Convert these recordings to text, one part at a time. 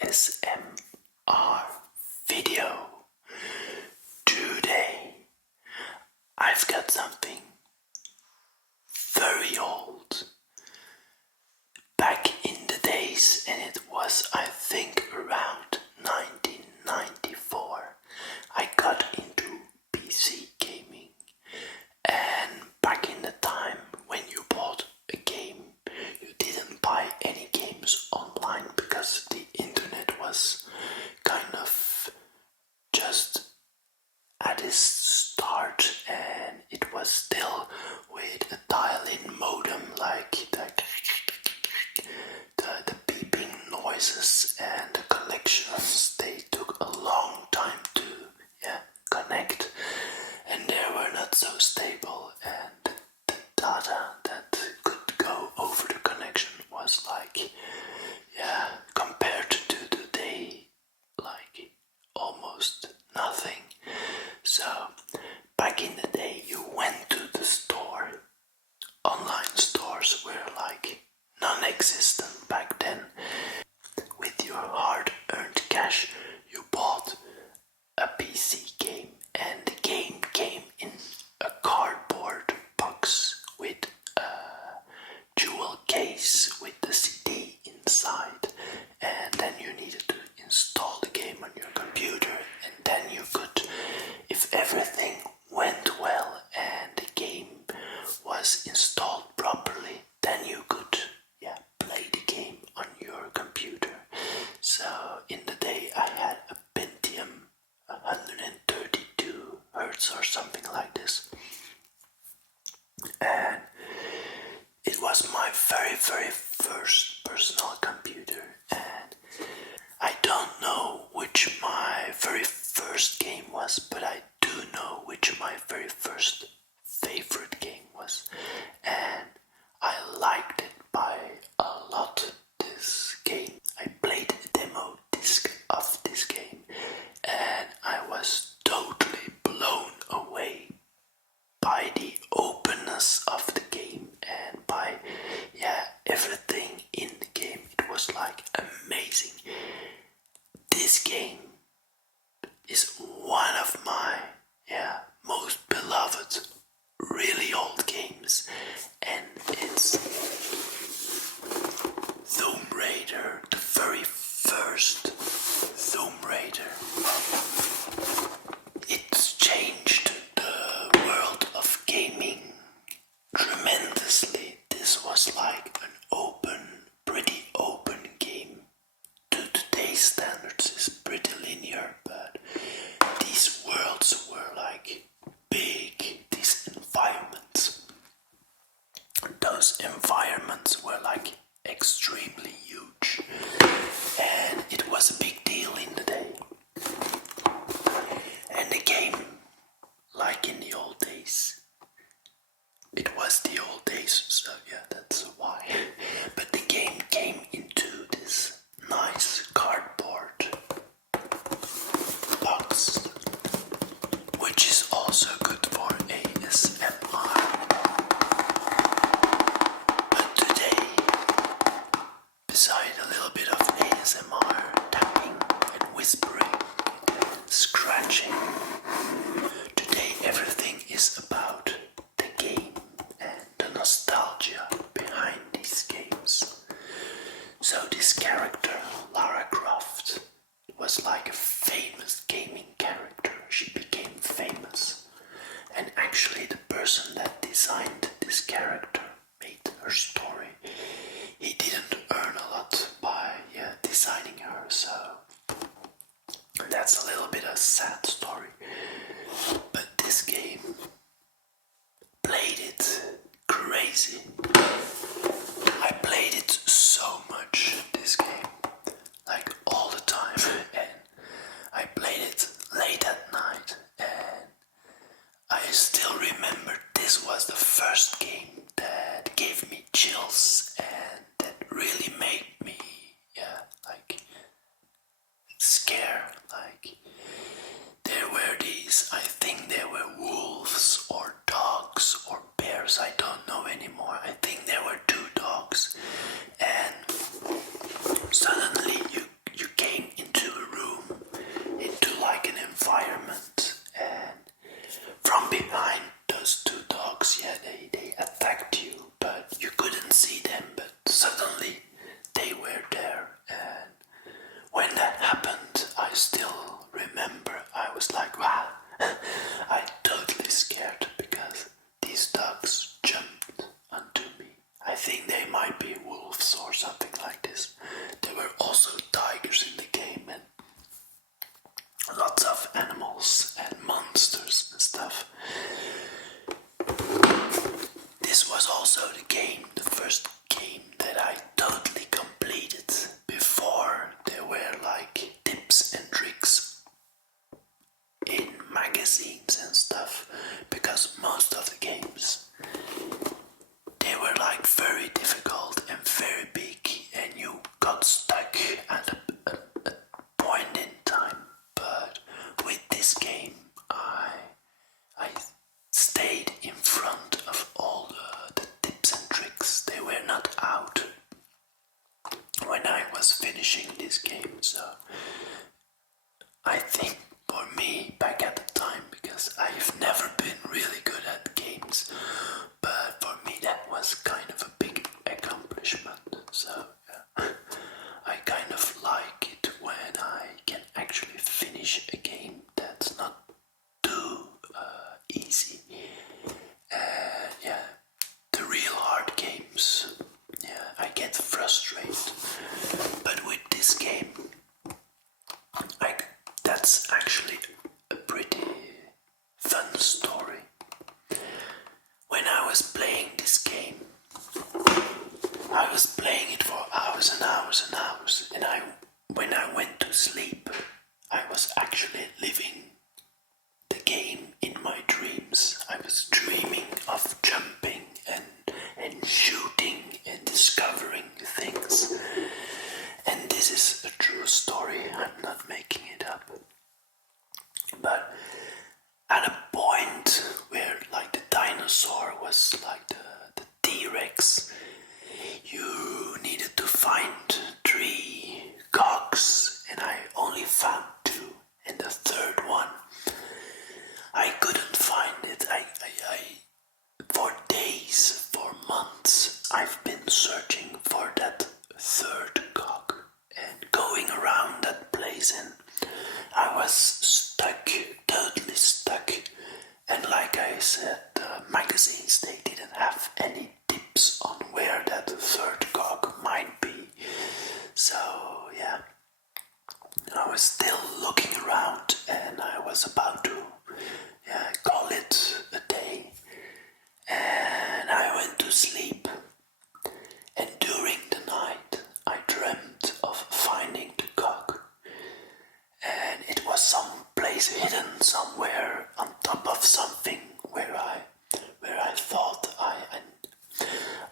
ASMR video. Today I've got something very old. Back in the days, and it was, I think, around 1994, I got into PC gaming. And back in the time when you bought a game, you didn't buy any games online because the internet was kind of just at its start, and it was still with a dial-in modem, like the beeping noises and the connections. They took a long time to connect, and they were not so stable, and the data that could go over the connection was like, compared to today, like almost nothing. So back in the day, you went to the store. Online stores were like non-existent back then. With your hard-earned cash, you bought a PC game, and the game came in a cardboard box with a jewel case with the CD inside, and then you needed to install the game on your computer, and then you could, if everything went well and the game was installed properly, then you could play the game on your computer. So in the day I had a Pentium 132 hertz or something like this, and it was my very first personal computer. And I don't know which my very first game was, but I do know which my very first favorite game was, and I liked it by a lot. This game, I played a demo disc of this game, and I was totally blown away by the openness of the game and by everything in the game. It was like amazing. This game is one of my most beloved really old games, and it's Tomb Raider, the very first Tomb Raider. It's changed the world of gaming tremendously. This was like an pretty open game. To today's standards, it's pretty linear, but these worlds were like big, these environments. Those environments were like extremely huge, and it was a big deal in the day. And the game, like in the old days, it was the old days, so that's why. But the game came into this nice cardboard box, which is also good for ASMR. But today, beside a little bit of ASMR tapping and whispering, scratching, today everything is about the game and the nostalgia behind these games. So this character, Lara Croft, was like a famous gaming character. She became famous, and actually the person that designed this character, made her story, he didn't earn a lot by designing her, so that's a little bit of a sad story. But this game, played it crazy. I played it so much, this game, like all the time, and I played it late at night, and I still remember this was the first game that gave me chills and that really made me scare. Like, there were these, I think there were wolves or dogs or bears, I don't know anymore. I think there were two dogs, got stuck at a point in time. But with this game, I stayed in front of all the tips and tricks. They were not out when I was finishing this game, so I think for me back at the time, because I've never been really good at games, but for me that was kind of a big accomplishment. So I kind of like it when I can actually finish a game that's not too easy. Yeah, the real hard games, yeah, I get frustrated. But with this game, that's actually a pretty fun story. When I was playing this game, I was playing it for hours and hours and hours, and when I went to sleep, I was actually living the game in my dreams. I was dreaming of jumping and shooting and discovering things. And this is a true story, I'm not making it up. But at a point where like the dinosaur was like the T-Rex, you needed to find 3 cogs, and I only found 2, and the third one I couldn't find it. I for days, for months, I've been searching for that third cog and going around that place, and I was stuck, totally stuck. And like I said, the magazines, they didn't have any tips on where that third cog might be. So yeah, I was still looking around, and I was about to call it a day. And I went to sleep, and during the night I dreamt of finding the cog, and it was some place hidden somewhere on top of something where I thought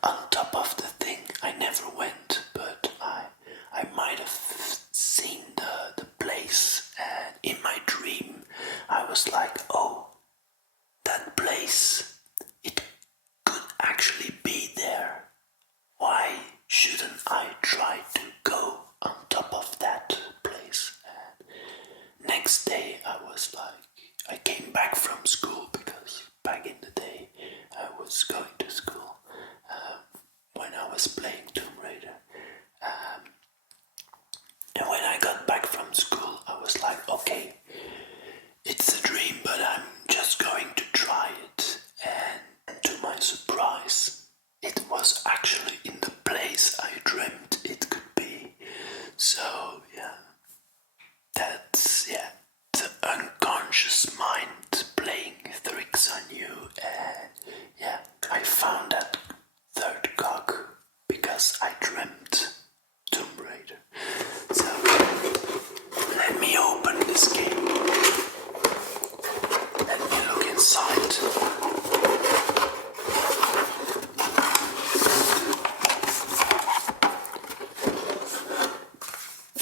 on top of the thing I never went, but I might have seen the place, and in my dream I was like, oh, that place, it could actually be there. Why shouldn't I try to go on top of that place? And next day I was like, I came back from school, because back in the day I was going to school when I was playing Tomb Raider. And when I got back from school, I was like, okay, it's a dream, but I'm just going to try it. And to my surprise, it was actually in the place I dreamt it could be. So yeah, that's the unconscious mind playing tricks on you. And yeah, I found that third cog because I dreamt Tomb Raider. So let me open this game. Let me look inside.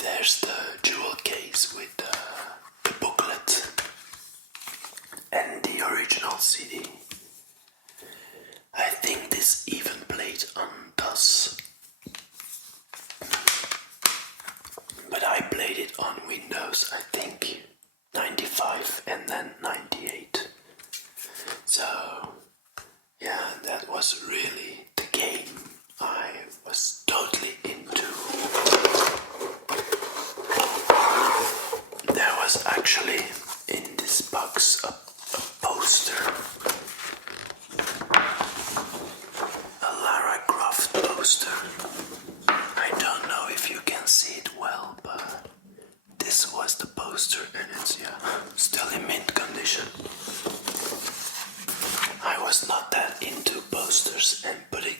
There's the jewel case with the booklet and the original CD. I think this even played on DOS, but I played it on Windows, I think 95 and then 98. So yeah, that was really the game I was totally into. There was actually in this box a poster, a Lara Croft poster. I don't know if you can see it well, but this was the poster, and it's still in mint condition. I was not that into posters and putting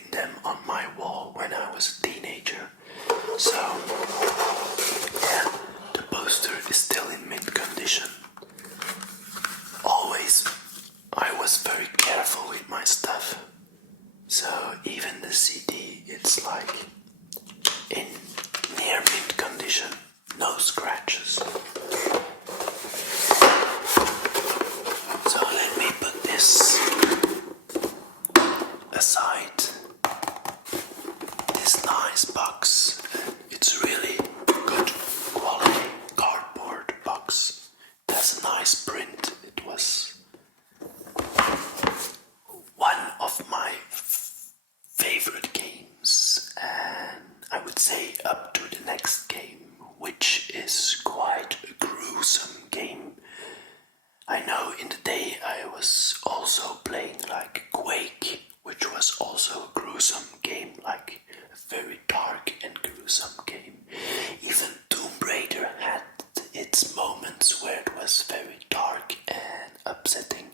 nice box. It's really good quality cardboard box. It has a nice print. It was one of my favorite games, and I would say up to the next game, which is quite a gruesome game. I know in the day I was also playing like Quake, which was also a gruesome game, like a very dark and gruesome game. Even Tomb Raider had its moments where it was very dark and upsetting.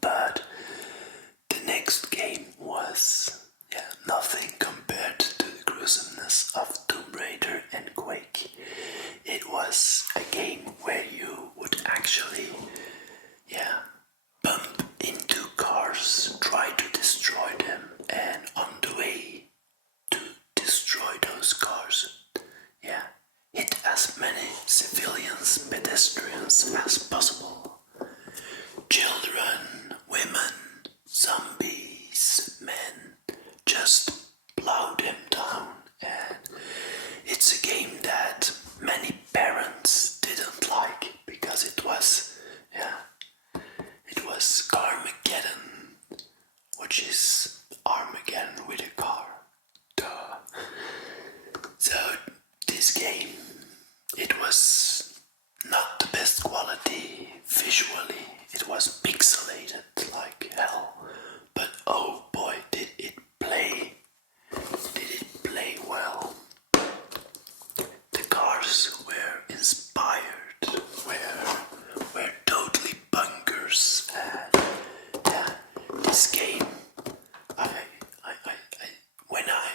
But the next game was nothing compared to the gruesomeness of Tomb Raider and Quake. It was a game where you would actually bump into cars, try to destroy them, and on the way to destroy those cars, hit as many civilians, pedestrians as possible. Children, women, zombies, men, just plow them down. And it's a game that many parents didn't like because it was Karmageddon, which is Armageddon with a car. Duh. So this game, it was not the best quality visually. It was pixelated like hell. But oh boy, did it play well. The cars were inspired, were totally bunkers, and this game, when I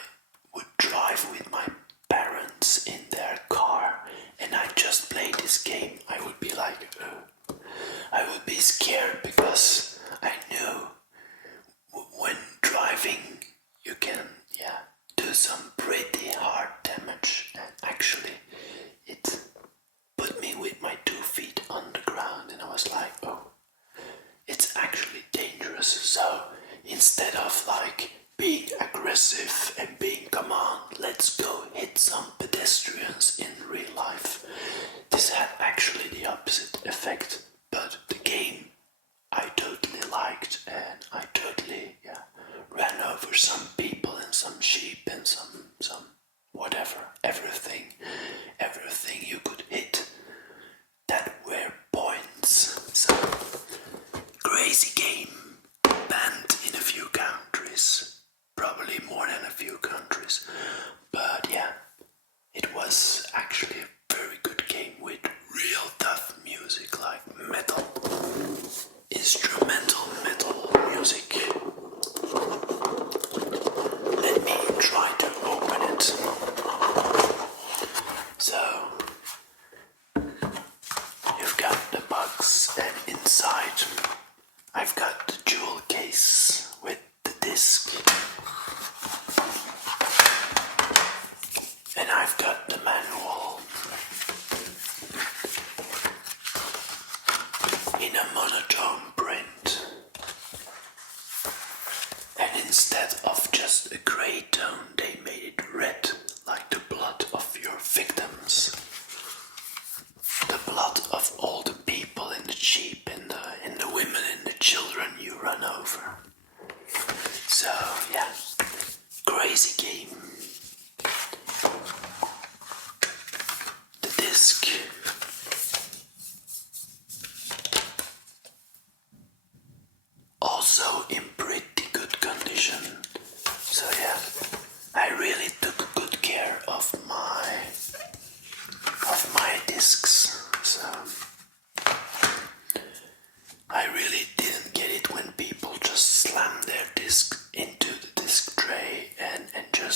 would drive with my parents in their car and I just played this game, I would be like, I would be scared because I knew when driving you can do some pretty hard damage, and actually it put me with my 2 feet on the ground and I was like, oh, it's actually dangerous. So instead of like being aggressive and being, come on, let's go hit some pedestrians in real life, this had actually the opposite effect. But the game I totally liked, and I totally ran over some people and some sheep and some whatever, everything you could hit that were points. So crazy game, banned in a few countries, probably more than a few countries, but it was actually a very good game with real tough music, like metal, instrumental metal music. Let me try to open it. So you've got the box, and inside I've got the jewel case with the disc, and I've got the manual in a monotone print, and instead of just a grey tone they made it red, like the blood of your victims, the blood of all the people and the sheep and the women and the children you run over. So crazy game. The disc, also in pretty good condition. So I really took good care of my discs. So I really didn't get it when people just slam their disc into the disc tray and just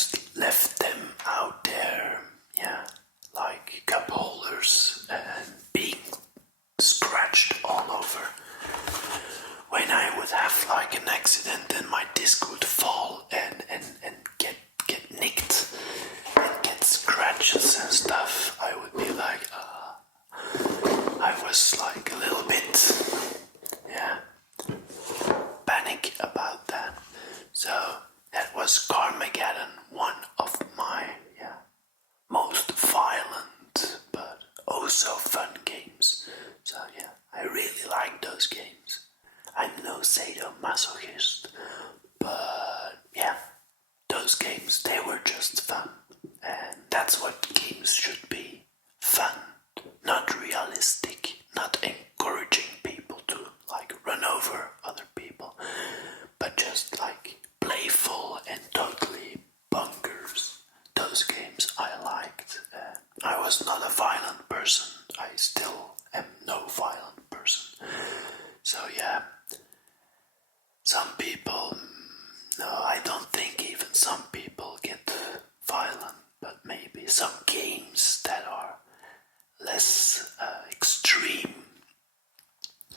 they were just fun. And that's what games should be. Fun, not realistic, not encouraging people to like run over other people, but just like playful and totally bonkers. Those games I liked. I was not a violent person. I still am no violent person. So yeah, some people, no, I don't think even some people get violent, but maybe some games that are less extreme,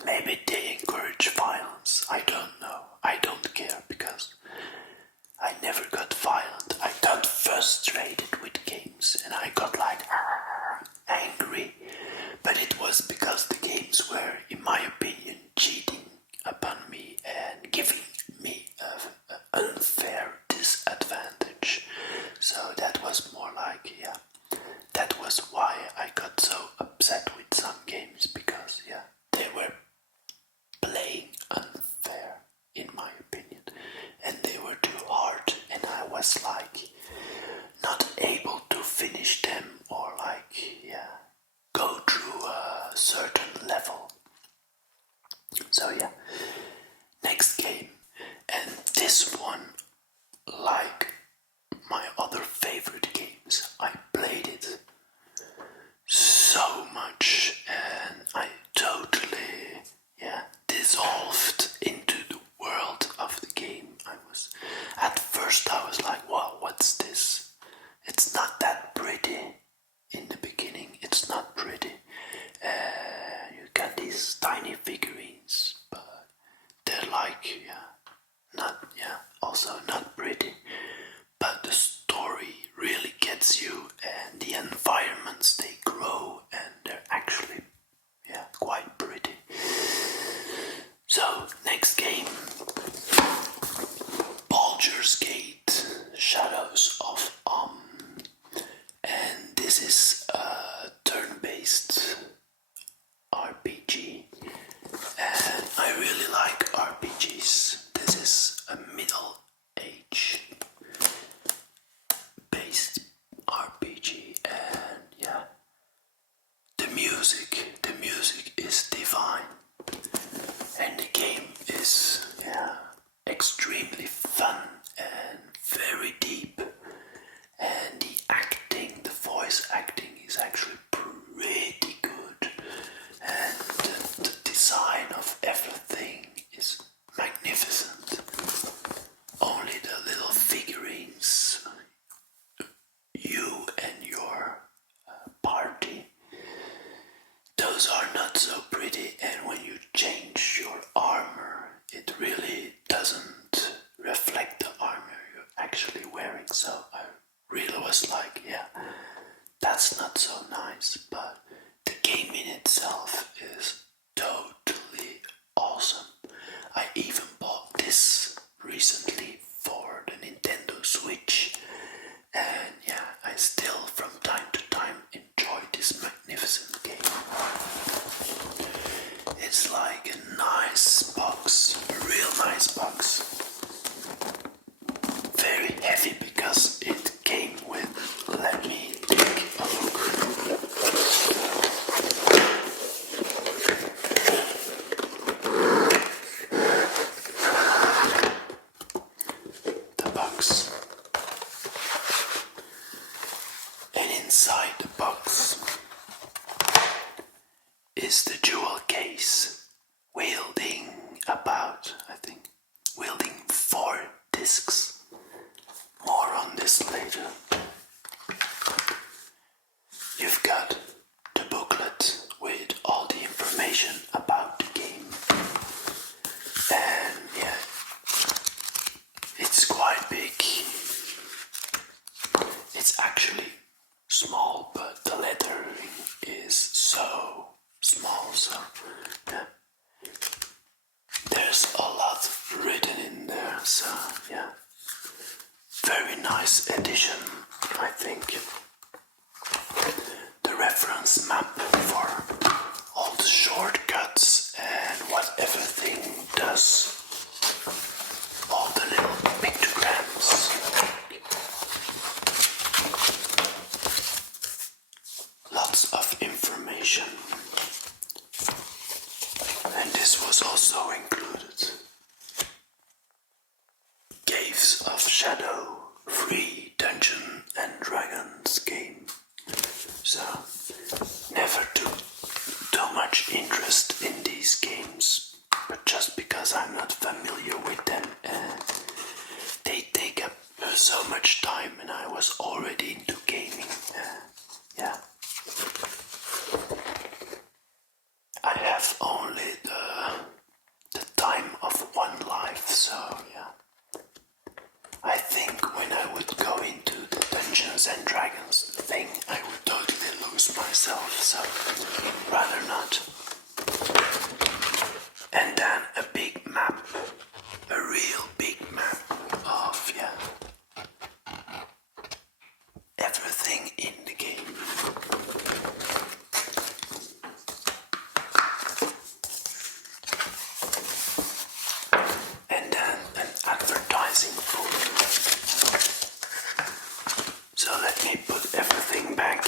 maybe they encourage violence. I don't know. I don't care because I never got violent. I got frustrated with games and I got like angry. But it was because the games were, in my opinion, cheating upon me and giving me an unfair disadvantage. So that was more like, yeah, that was why I got so upset with some games, because, yeah, they were playing unfair, in my opinion, and they were too hard, and I was like not able to finish them or like, yeah, go through a certain level. So yeah, next game, and this one, like my other favorite games, I played it so much and I totally, yeah, dissolved into the world of the game. At first I was like, wow, what's this? It's not that pretty. In the beginning, it's not pretty. You got these tiny figurines, but they're like, also not pretty. But the story really gets you, and the environments, they grow, and they're actually, quite pretty. So, next game, Bulgers Gate, Shadows of and this is a turn-based RPG, and I really like RPGs. This is a middle-age based RPG, and yeah, the music is divine, and the game is, extremely fun and very deep, and the voice acting is actually pretty good, and the design of everything is magnificent. Only the little figurines, you and your party, those are not so pretty, and when you change your armor, it really doesn't reflect the armor you're actually wearing. So I really was like, yeah, that's not so nice, but the game in itself is totally awesome. I even bought this recently for the Nintendo Switch, and yeah, I still from time to time enjoy this magnificent game. It's like a nice box, a real nice box. Very heavy because it came with, let me take a look. The box. And inside the box is the jewel case, wielding 4 discs. More on this later. You've got the booklet with all the information about the game, and yeah, it's quite big. It's actually small, but the lettering is so small, so yeah. There's a lot written in there, so yeah. Very nice edition, I think. The reference map for all the shortcuts and what everything does. All the little pictograms. Dungeons and Dragons thing, I would totally lose myself, so rather not. And then a big map, a real big map of, everything in the game. And then an advertising for you. So let me put everything back.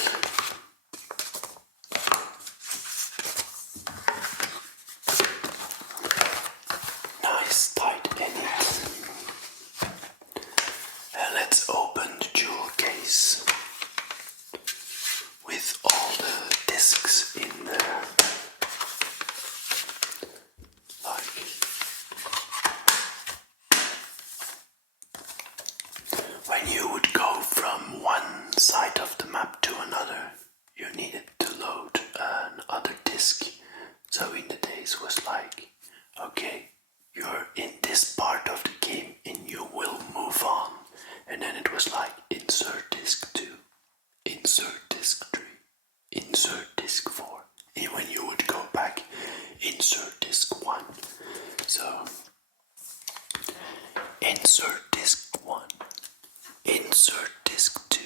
Nice tight in it. Let's open the jewel case with all the discs in there. When you would go from one side of the map to another, you needed to load another disc. So in the days was like, okay, you're in this part of the game and you will move on. And then it was like, insert disc 2, insert disc 3, insert disc 4. And when you would go back, insert disc 1. So, insert disc 1, insert disc 2,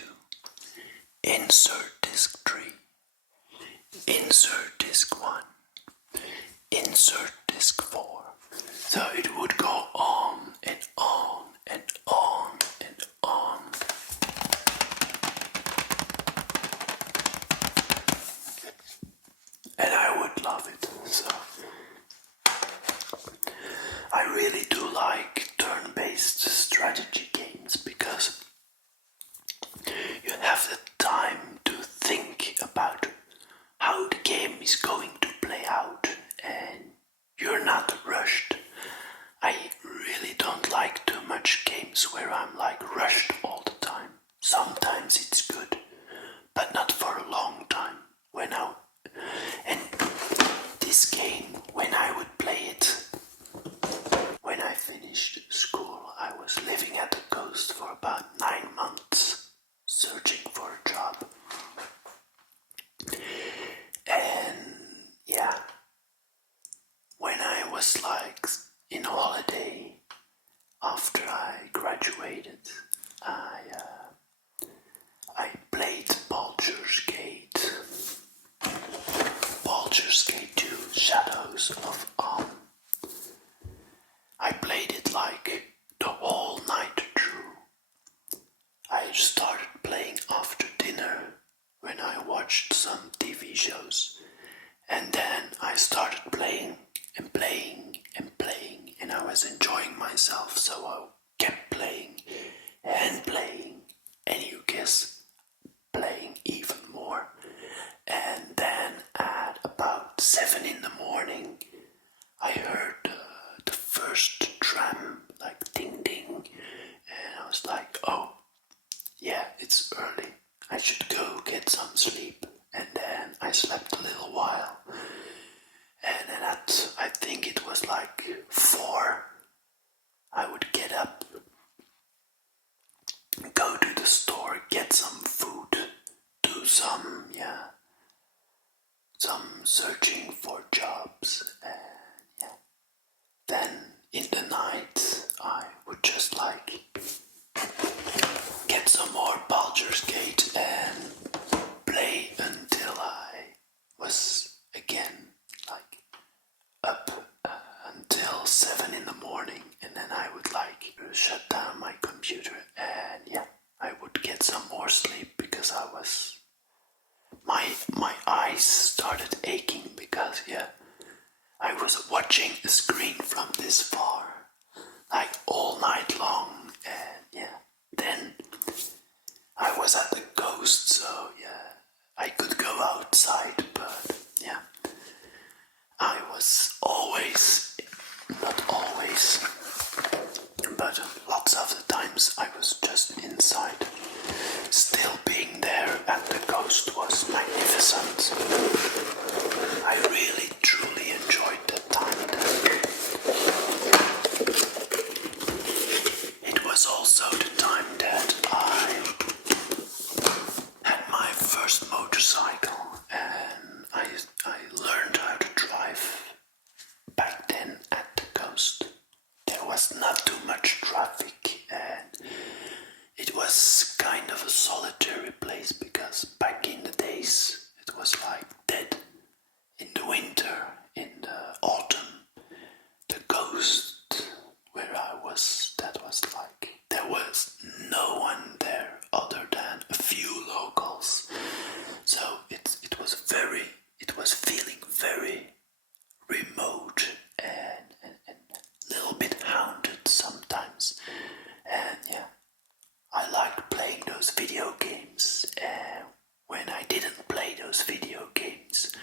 insert disc 3, insert disc 1, insert disc 4. So it would go on and on and on and on. And I would love it. So I really do like turn-based strategy games because you have the time to think about how the game is going to play out and you're not rushed. I really don't like too much games where I'm like rushed all the time. Sometimes it's good, but not for a long time. And this game, when I would play it, when I finished school, I was living at the coast for about 9 months, searching for a job. And when I was like in holiday after I graduated, I played Baldur's Gate 2, Shadows of Arm. I played it like the whole night through. I started playing after dinner when I watched some TV shows, and then I started playing and playing and playing, and I was enjoying myself, so I kept playing and playing, and you guess, playing even more. And then at about 7 in the morning, I heard the first tram, like ding ding, and I was like, oh, yeah, it's early, I should go get some sleep. And then I slept a little while, and then I think it was like 4, I would get up, go to the store, get some food, do some searching for jobs, and then in the night I would just like get some more Baldur's Gate and play until I was again like up until 7 in the morning, and then I would like shut down my computer and I would get some more sleep because I was my eyes started aching because I was watching a screen from this far like all night long, and then I was at the coast, so I could go outside, but I was always, not always, but lots of the times I was just inside. Still being there at the coast was magnificent. I really truly enjoyed the time there. It was also the time that solitary place because back in the days it was like dead. In the winter, in the autumn, the coast where I was, that was like, there was no one there other than a few locals. So it was feeling very remote and a little bit haunted sometimes. And yeah, I liked playing those video games. And when I didn't play those video games,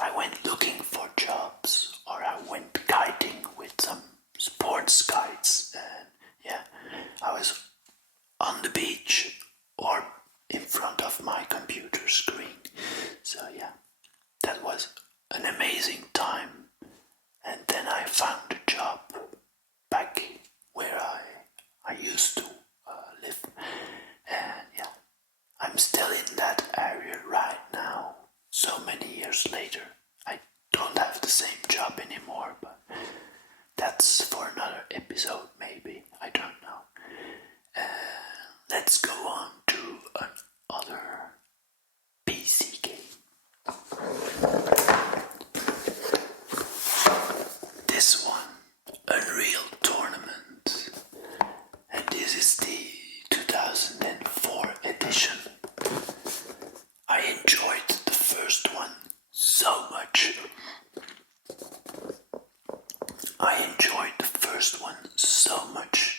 I went looking for jobs, or I went kiting with some sports kites. And yeah, I was on the beach or in front of my computer screen. So yeah, that was an amazing time. And then I found a job back where I used to live. And yeah, I'm still in that area right now. So many years later, I don't have the same job anymore, but that's for another episode maybe, I don't know. Let's go on to another PC game. This one, Unreal Tournament, and this is the 2004 edition. I enjoyed the first one so much.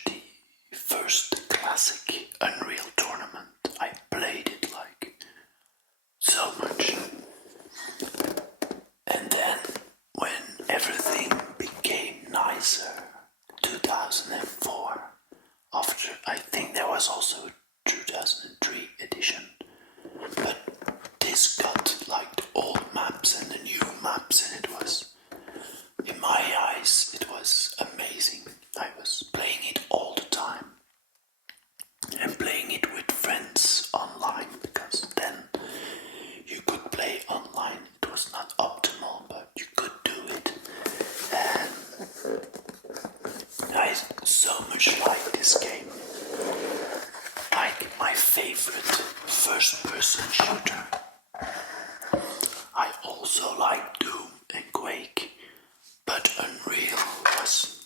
The first classic Unreal Tournament. I played it like so much. And then when everything became nicer, 2004, after, I think there was also a 2003 edition, but this got like the old maps and the new maps, and it was, in my eyes, it was amazing. I was playing it all the time and playing it with friends online, because then you could play online. It was not optimal, but you could do it. And I so much like this game. Like my favorite first-person shooter. I also like Doom and Quake, but Unreal was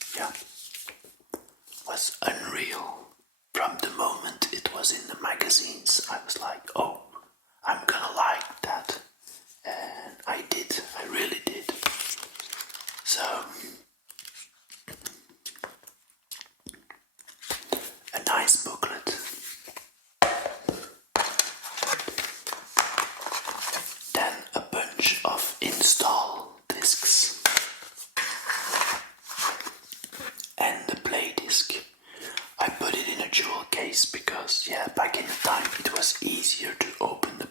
unreal. From the moment it was in the magazines, I was like, oh, I'm gonna like that. And I did, I really did. So, a nice booklet. Then a bunch of install discs. And the play disc. I put it in a jewel case because, yeah, back in the time it was easier to open the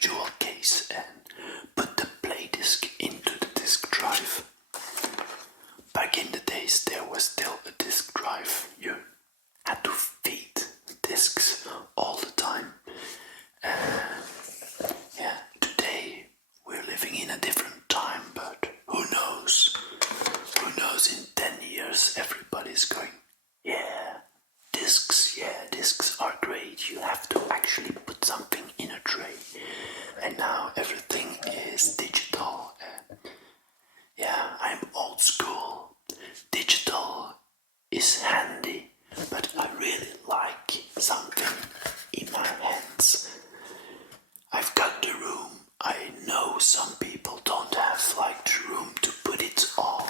jewel case and put the play disc into the disc drive. Back in the days there was still a disc drive. You had to feed discs all the time. Yeah, today we're living in a different time, but who knows? Who knows, in 10 years everybody's going, yeah, discs are great. You have to actually put something in a tray. And now everything is digital. Yeah, I'm old school. Digital is handy, but I really like something in my hands. I've got the room. I know some people don't have like the room to put it all.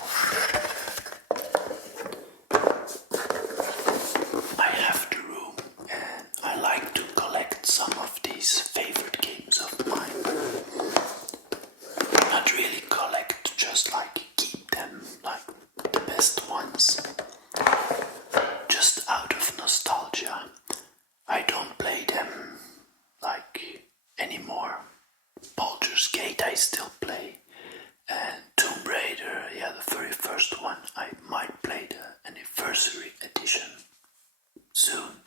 I have the room, and I like to collect some of these favorite games of mine. Not really collect, just like keep them, like the best ones. Just out of nostalgia. I don't play them like anymore. Bulgers I still play, and Tomb Raider, yeah, the very first one. I might play the anniversary edition soon.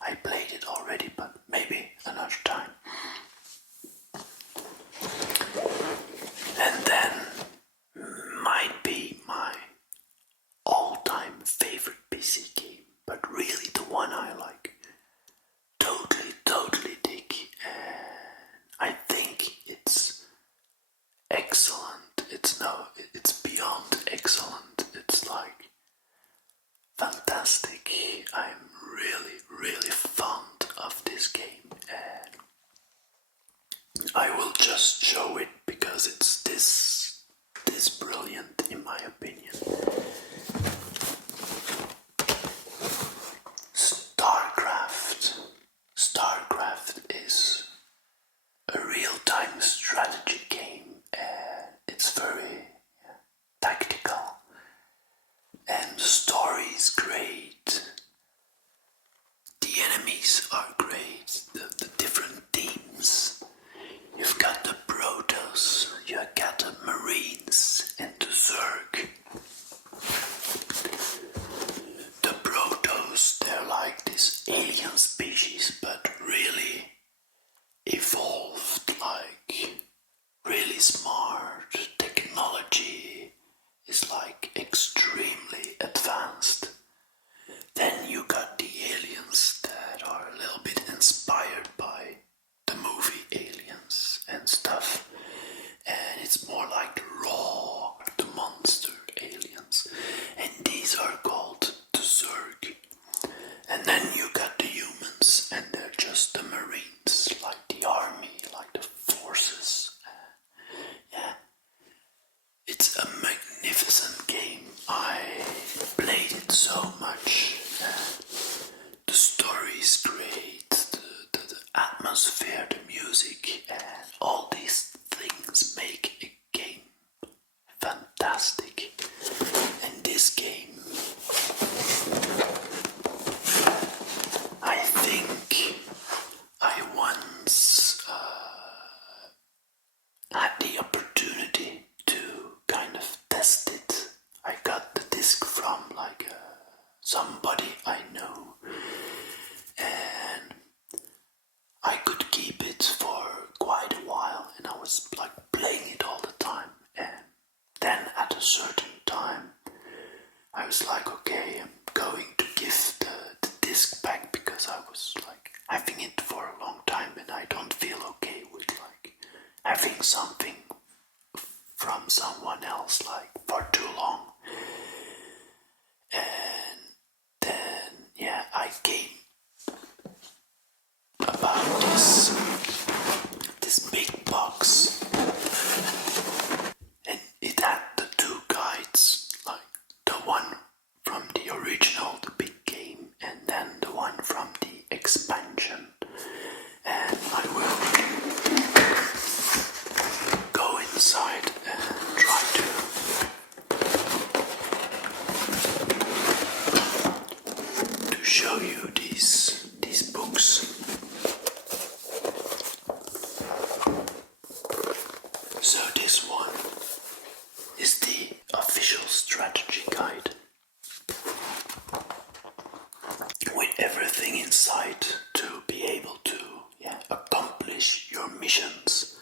I played it already, but maybe another time. And then might be my all-time favorite PC game, but really the one I like totally and I will just show it because it's this brilliant in my opinion. Starcraft. Starcraft is a real-time strategy game, and it's very tactical, and the story is great. The enemies are great, the different teams. You've got the Protoss, you've got the Marines, and the Zerg. The Protoss, they're like this alien species, but really evolved, like really smart. Technology is like extremely advanced. Then you got the aliens that are a little bit inspired by the movie Aliens and stuff. And it's more like the raw, the monster aliens. And these are called the Zerg. And then you got the humans, and they're just the Marines, like the army, like the forces. Yeah. It's a magnificent game. I played it so much. The story is great, the atmosphere, the music, and all these things make a game fantastic. And this game, I think I once had the opportunity to kind of test it. I got the disc from like somebody I know, and I could keep it for quite a while, and I was like playing it all the time. And then at a certain time I was like, okay, I'm going to give the disc back, because I was like having it for a long time and I don't feel okay with like having something from someone else like for too long. And then I came about this big box, and it had the two guides, like the one from the original, the big game, and then the one from the expansion. And I will go inside and try to show you these books. So this one is the official strategy guide with everything inside to be able to accomplish your missions.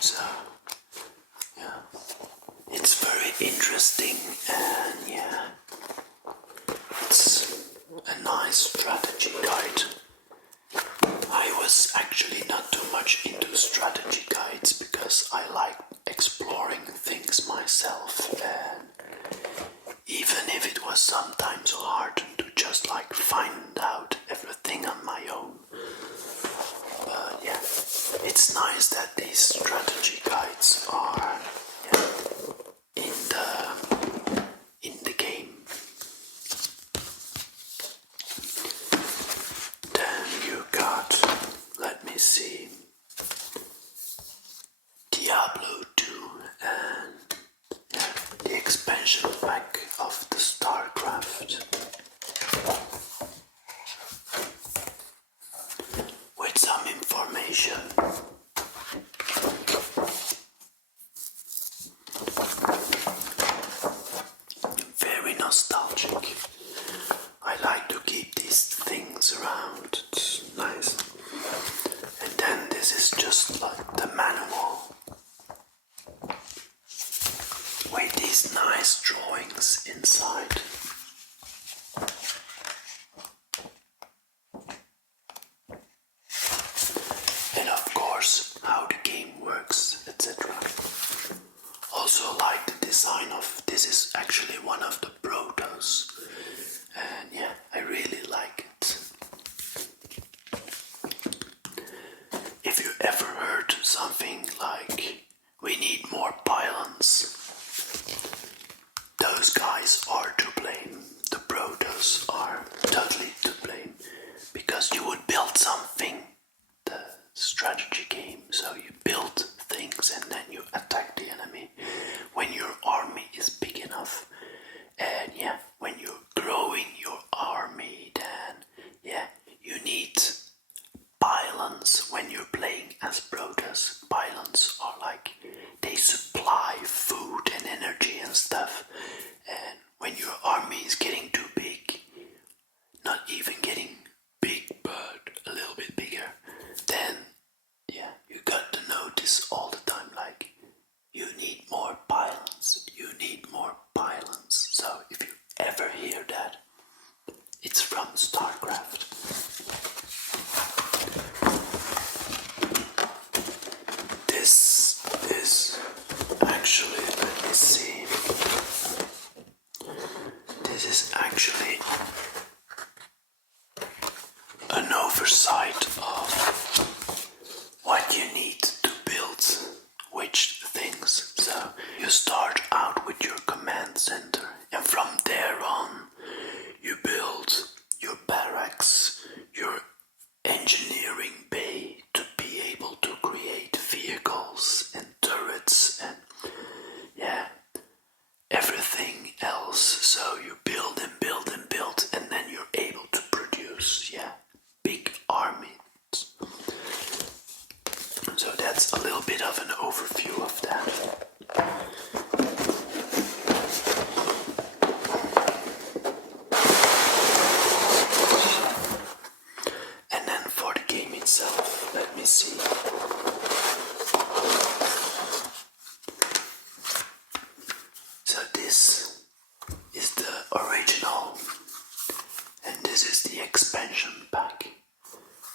So it's very interesting, and it's a nice strategy guide. I was actually not too much into strategy guides because I like exploring things myself, and even if it was sometimes hard to just like find out everything on my own. But it's nice that these strategy guides are in the game. Then you got, let me see, Diablo 2 and the expansion pack of the Starcraft with some information. Very nostalgic. I like to keep these things around. It's nice. And then this is just like the manual with these nice drawings. strategy game. So you build things and then you attack the enemy when your army is big enough. And yeah, when you're growing your army, then yeah, you need pylons when you're playing as Protoss. Pylons are like, they supply food and energy and stuff. And when your army is getting too big, not even getting big but a little bit bigger, then yeah, you got to notice all the time, like, you need more pylons, you need more pylons. So if you ever hear that, it's from Starcraft. This is actually, let me see, this is actually an oversight of what you need to build which things. So you start out with your command center, and from there on you build your barracks, your engineering bay to be able to create vehicles and turrets and yeah, everything else. So you build and build and build, and then you're able to produce big armies. So that's a little bit of an overview of that. And then for the game itself, let me see. So this is the original, and this is the expansion pack.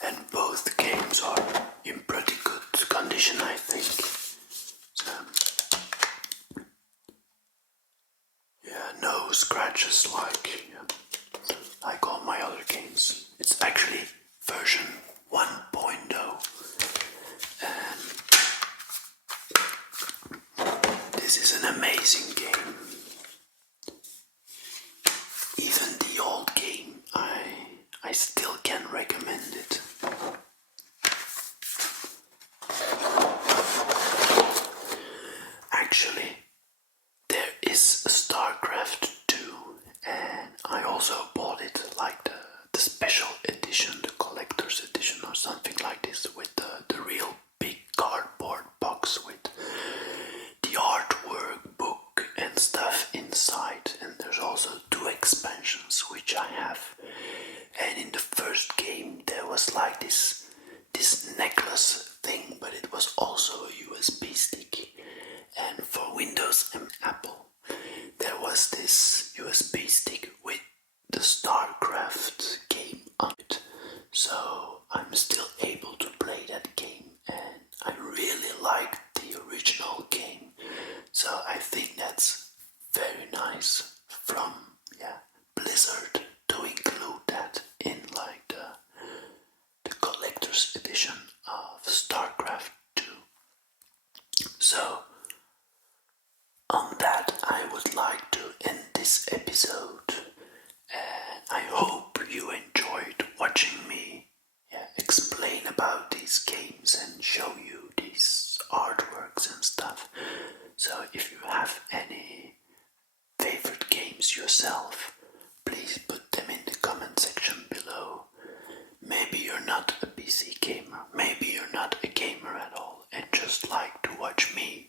And both games are in pretty good condition, I think. So, yeah, no scratches like all my other games. It's actually version 1.0, and this is an amazing game. Even the old game, I still can recommend it. Actually, there is a Starcraft 2, and I also bought it like the special edition, the collector's edition or something like this, with the real big cardboard box with the artwork, book and stuff inside. And there's also 2 expansions which I have. And in the first game there was like this necklace thing, but it was also a USB stick. And for Windows and Apple, there was this USB stick with the Starcraft game on it. So I'm still able to play that game, and I really like the original game. So I think that's very nice from Blizzard to include that in like the collector's edition of Starcraft 2. So on that, I would like to end this episode, and I hope you enjoyed watching me explain about these games and show you these artworks and stuff. So if you have any favorite games yourself, please put them in the comment section below. Maybe you're not a PC gamer, maybe you're not a gamer at all and just like to watch me